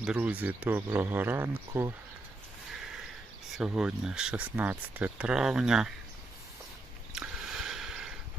Друзі, доброго ранку. Сьогодні 16 травня.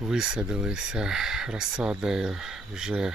Висадилися розсадою вже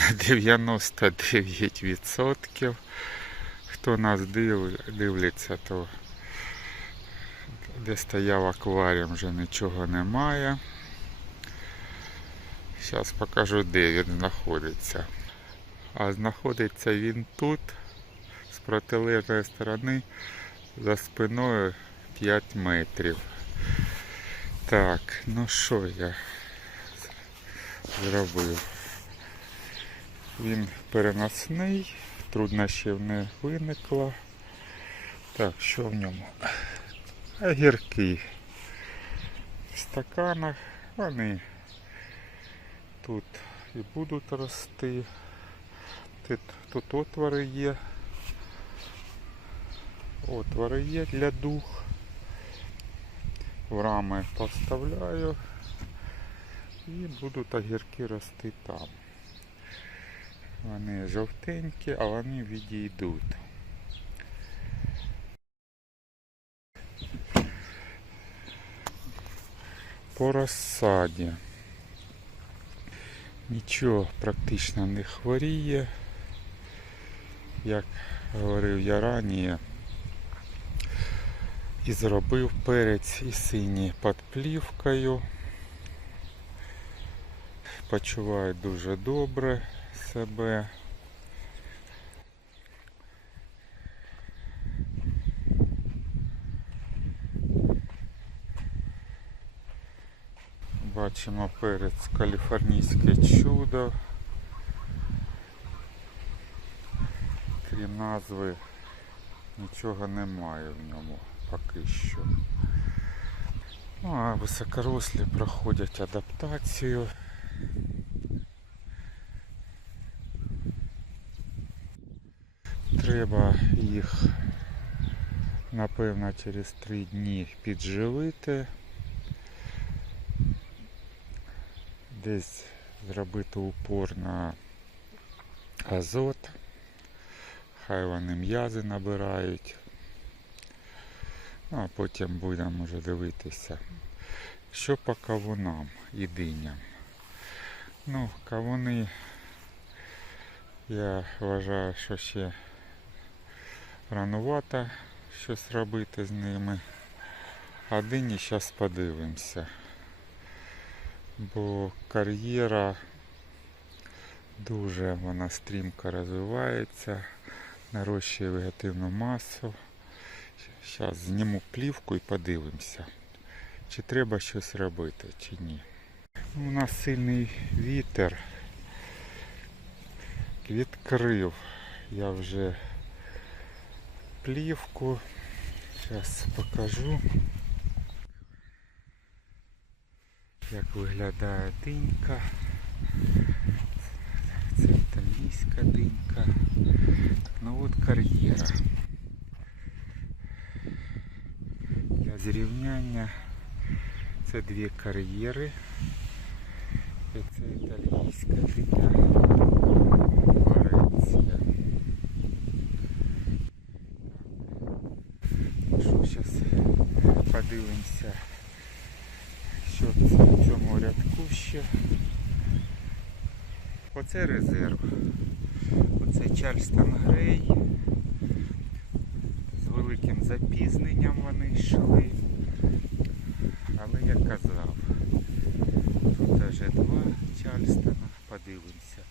на 99%. Хто нас див, дивиться, то де стояв акваріум, вже нічого немає. Зараз покажу, де він знаходиться. А знаходиться він тут, з протилежної сторони, за спиною 5 метрів. Так, ну що я зробив? Він переносний, труднощів не виникло. Так, що в ньому? Огірки в стаканах, вони тут і будуть рости. Тут, отвори є. Отвори є для дух. В рами поставляю і будуть огірки рости там. Вони жовтенькі, а вони відійдуть. По розсаді. Нічого практично не хворіє. Як говорив я раніше, і зробив перець і синій під плівкою. Почуваю дуже добре себе. Бачимо перець каліфорнійське чудо. Крім назви нічого немає в ньому поки що. Ну, а високорослі проходять адаптацію. Треба їх напевно через три дні підживити. Десь зробити упор на азот. Хай вони м'язи набирають. Ну, а потім будемо вже дивитися. Що по кавунам і диням. Ну, кавуни, я вважаю, що ще ранувато щось робити з ними. А дині зараз подивимося. Бо кар'єра дуже вона стрімко розвивається, нарощує вегетативну масу. Зараз зніму плівку і подивимося, чи треба щось робити, чи ні. У нас сильний вітер. Відкрив я вже плівку. Зараз покажу, як виглядає динька. Це італійська динька. Ну от кар'єра. Для зрівняння це дві кар'єри. І це італійська диня Варенція. Ну що, зараз подивимося, що це в цьому рядку ще. Оце резерв. Оце Чарльстон Грей. З великим запізненням вони йшли. Але я казав, тут аж два Чарльстона, подивимося.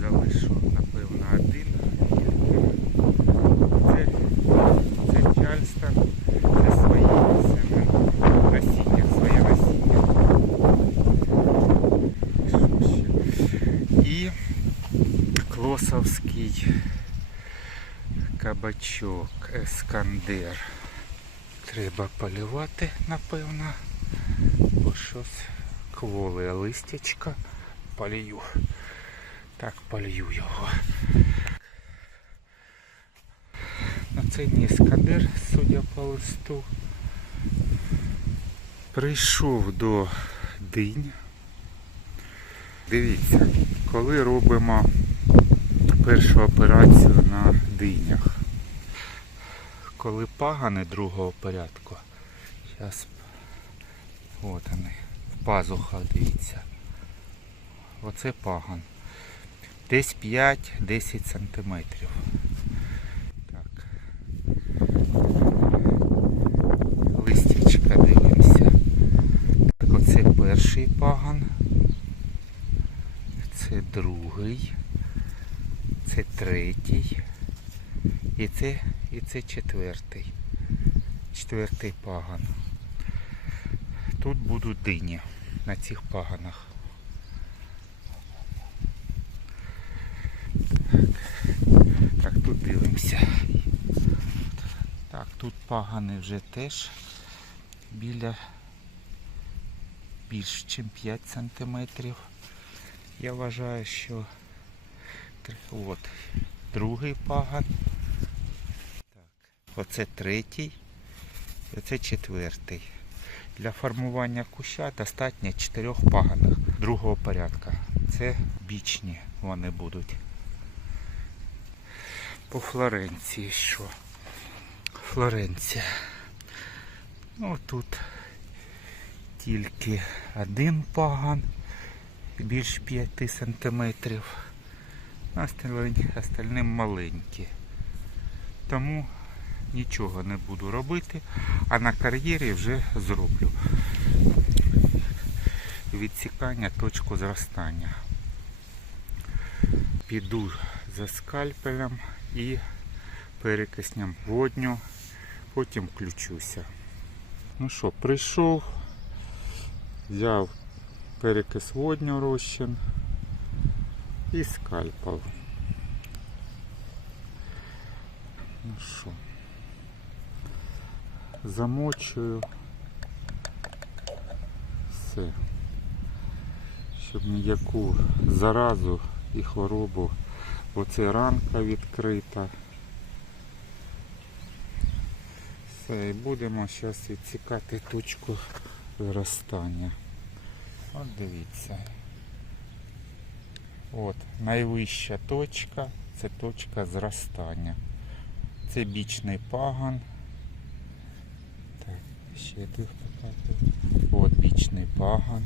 Залишу, напевно, один. Це, це Чарльстон, це свої семена. Насіння, своє насіння. Що ще? І Клосовський кабачок Ескандер. Треба полювати, напевно, бо щось кволе листячка. Полію. Так, полію його. Ну це не Ескандер, судя по листу. Прийшов до динь. Дивіться, коли робимо першу операцію на динях. Коли пагани другого порядку. Зараз от вони. В пазухах дивіться. Оце паган. Десь 5-10 сантиметрів. Так. Листячка дивимося. Так, оце перший паган. Це другий. Це третій. І це, і це четвертий. Четвертий паган. Тут будуть дині на цих паганах. Так, тут дивимося. Так, тут пагани вже теж біля більш ніж 5 сантиметрів. Я вважаю, що от другий паган. Так, оце третій. Оце четвертий. Для формування куща достатньо чотирьох паганок другого порядка. Це бічні вони будуть. По Флоренції що? Флоренція. Ну тут тільки один паган більш 5 сантиметрів. Остальні маленькі. Тому нічого не буду робити, а на кар'єрі вже зроблю відсікання точку зростання. Піду за скальпелем і перекисням водню, потім включуся. Ну що, прийшов, взяв перекис водню розчин і скальпел. Ну що, замочую все, щоб ніяку заразу і хворобу, оце ранка відкрита. Все, і будемо зараз відсікати точку зростання. От дивіться. От, найвища точка це точка зростання. Це бічний паган. Так, ще тут показую. От бічний паган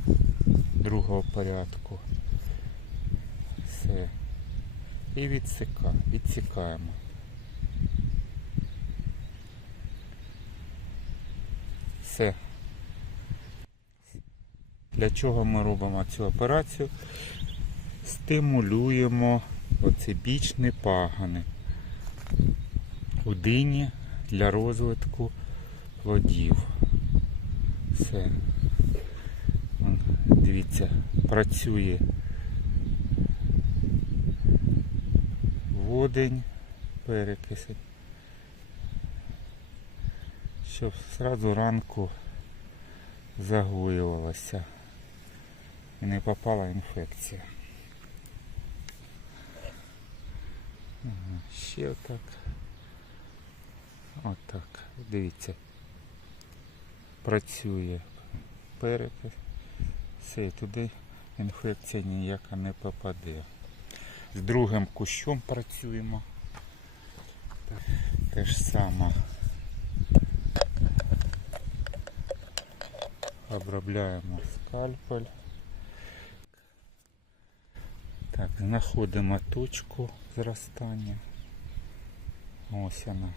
другого порядку. Все. І відсика, відсікаємо. Все. Для чого ми робимо цю операцію? Стимулюємо оці бічні пагани у дині для розвитку плодів. Все. Дивіться, працює водень, перекисень. Щоб зразу ранку загоювалося і не попала інфекція. Ще отак. Отак. Дивіться. Працює перекис. Все, туди інфекція ніяка не попаде. З другим кущом працюємо. Те ж саме. Обробляємо скальпель. Так, знаходимо точку зростання. Ось вона.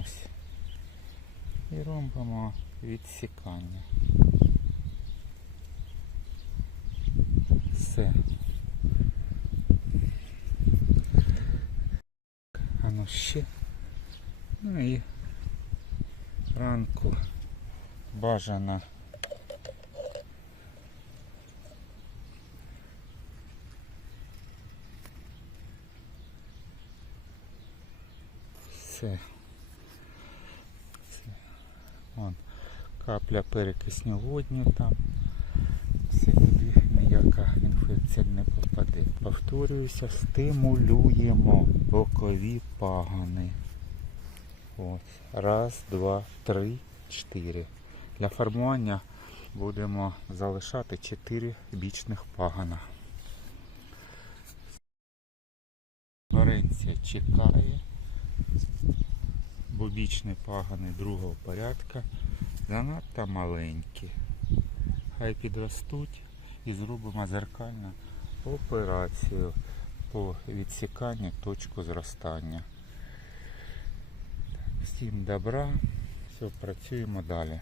Ось. І робимо відсікання. Все. А ну ще. Ну і ранку бажано все. Все. Вон, капля перекисню там. Все туди ніяка інфекція не попаде. Повторююся, стимулюємо бокові пагани. Ось. Раз, два, три, чотири. Для формування будемо залишати чотири бічних пагана. флоренція чекає. Бобічні пагани другого порядка занадто маленькі. Хай підростуть і зробимо зеркальну операцію по відсіканню точку зростання. Всім добра, все, працюємо далі.